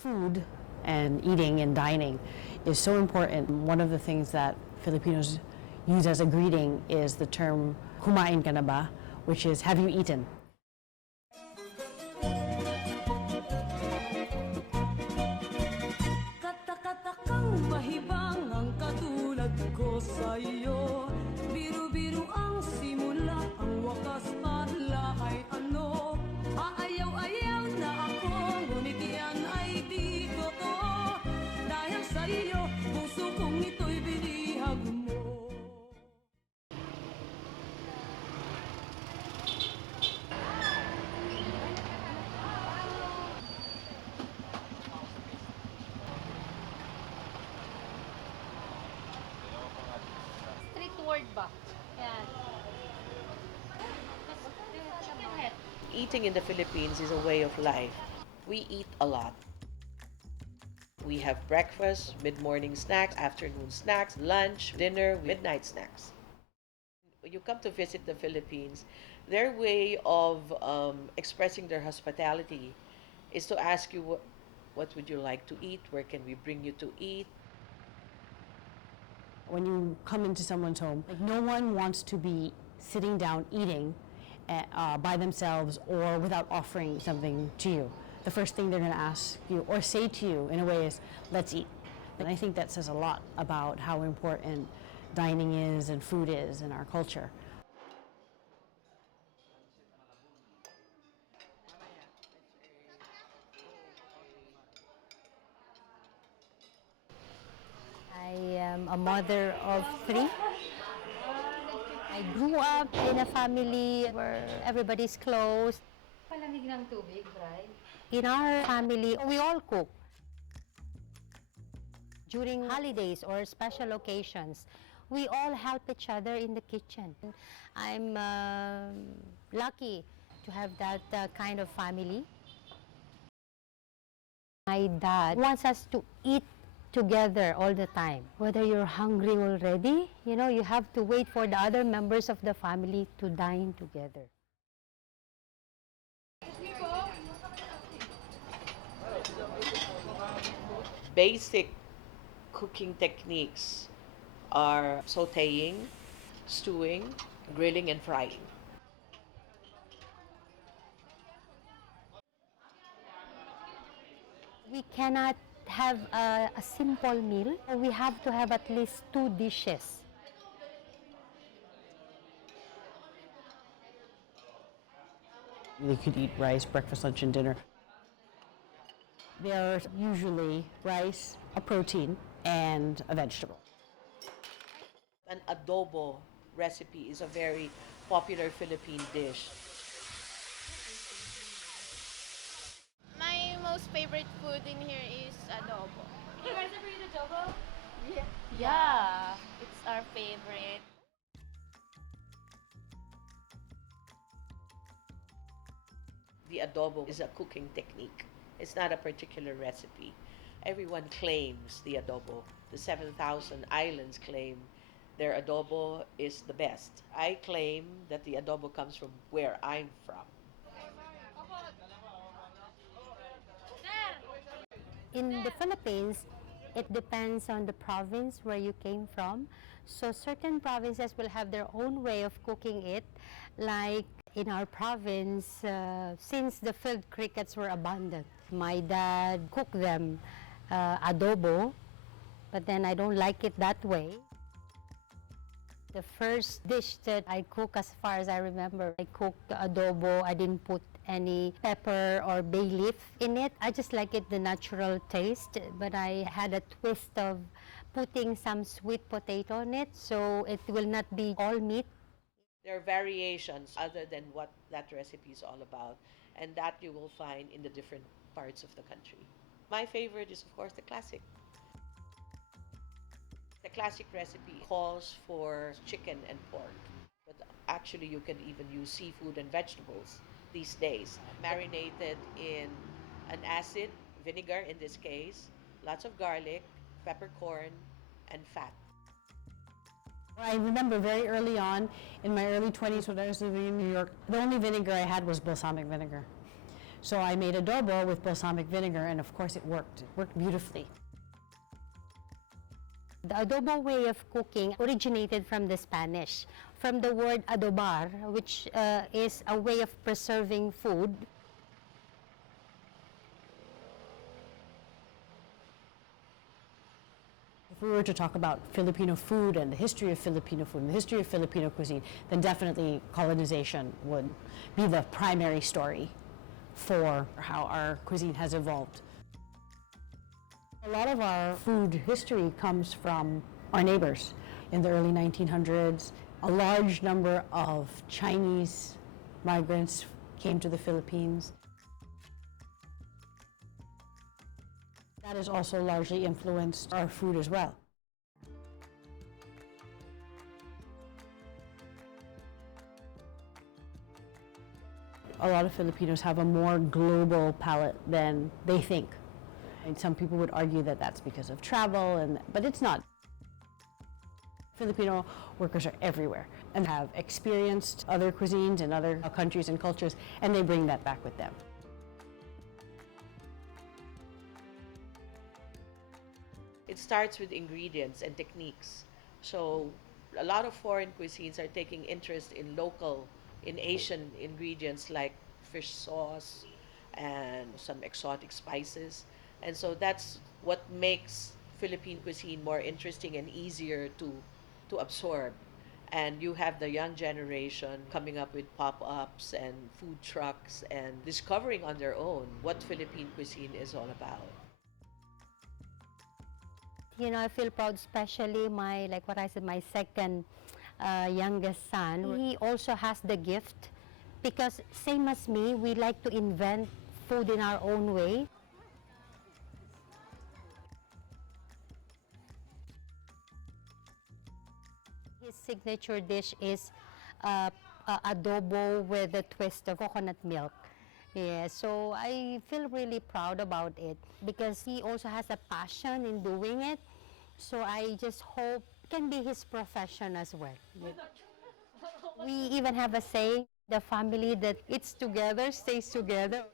Food and eating and dining is so important. One of the things that Filipinos use as a greeting is the term kumain ka na ba, which is have you eaten? Katakatakang mahibang ang katulad ko sa'yo. Biru-biru ang simula, ang wakas pala ay ano. Aayaw-ayaw na ako, ngunit yan ay di totoo. Dahil sa'yo, puso kong ito'y binihag mo. Street word ba? Yan. Eating in the Philippines is a way of life. We eat a lot. We have breakfast, mid-morning snacks, afternoon snacks, lunch, dinner, midnight snacks. When you come to visit the Philippines, their way of expressing their hospitality is to ask you what would you like to eat, where can we bring you to eat. When you come into someone's home, like no one wants to be sitting down eating by themselves or without offering something to you. The first thing they're going to ask you or say to you in a way is, let's eat. And I think that says a lot about how important dining is and food is in our culture. I am a mother of 3. I grew up in a family where everybody's close. Palamig ng tubig, right? In our family, we all cook. During holidays or special occasions, we all help each other in the kitchen. I'm lucky to have that kind of family. My dad wants us to eat together all the time. Whether you're hungry already, you have to wait for the other members of the family to dine together. Basic cooking techniques are sautéing, stewing, grilling, and frying. We cannot have a simple meal. We have to have at least 2 dishes. They could eat rice, breakfast, lunch, and dinner. There's usually rice, a protein, and a vegetable. An adobo recipe is a very popular Philippine dish. My most favorite food in here is adobo. You guys ever eat adobo? Yeah, it's our favorite. The adobo is a cooking technique. It's not a particular recipe. Everyone claims the adobo. The 7,000 islands claim their adobo is the best. I claim that the adobo comes from where I'm from. In the Philippines, it depends on the province where you came from. So certain provinces will have their own way of cooking it. Like in our province, since the field crickets were abundant, my dad cooked them adobo, but then I don't like it that way. The first dish that I cook, as far as I remember, I cooked adobo. I didn't put any pepper or bay leaf in it. I just like it the natural taste, but I had a twist of putting some sweet potato on it, so it will not be all meat. There are variations other than what that recipe is all about, and that you will find in the different parts of the country. My favorite is, of course, the classic. The classic recipe calls for chicken and pork, but actually you can even use seafood and vegetables these days, marinated in an acid, vinegar in this case, lots of garlic, peppercorn, and fat. I remember very early on, in my early 20s when I was living in New York, the only vinegar I had was balsamic vinegar. So I made adobo with balsamic vinegar, and of course it worked. It worked beautifully. The adobo way of cooking originated from the Spanish, from the word adobar, which is a way of preserving food. If we were to talk about Filipino food and the history of Filipino food and the history of Filipino cuisine, then definitely colonization would be the primary story for how our cuisine has evolved. A lot of our food history comes from our neighbors. In the early 1900s, a large number of Chinese migrants came to the Philippines. That has also largely influenced our food as well. A lot of Filipinos have a more global palate than they think. And some people would argue that that's because of travel, but it's not. Filipino workers are everywhere and have experienced other cuisines and other countries and cultures, and they bring that back with them. It starts with ingredients and techniques. So a lot of foreign cuisines are taking interest in Asian ingredients like fish sauce and some exotic spices. And so that's what makes Philippine cuisine more interesting and easier to absorb. And you have the young generation coming up with pop-ups and food trucks and discovering on their own what Philippine cuisine is all about. You know, I feel proud, especially like what I said, my second youngest son. He also has the gift because same as me, we like to invent food in our own way. His signature dish is adobo with a twist of coconut milk. Yeah, so I feel really proud about it because he also has a passion in doing it. So I just hope it can be his profession as well. We even have a saying, the family that eats together stays together.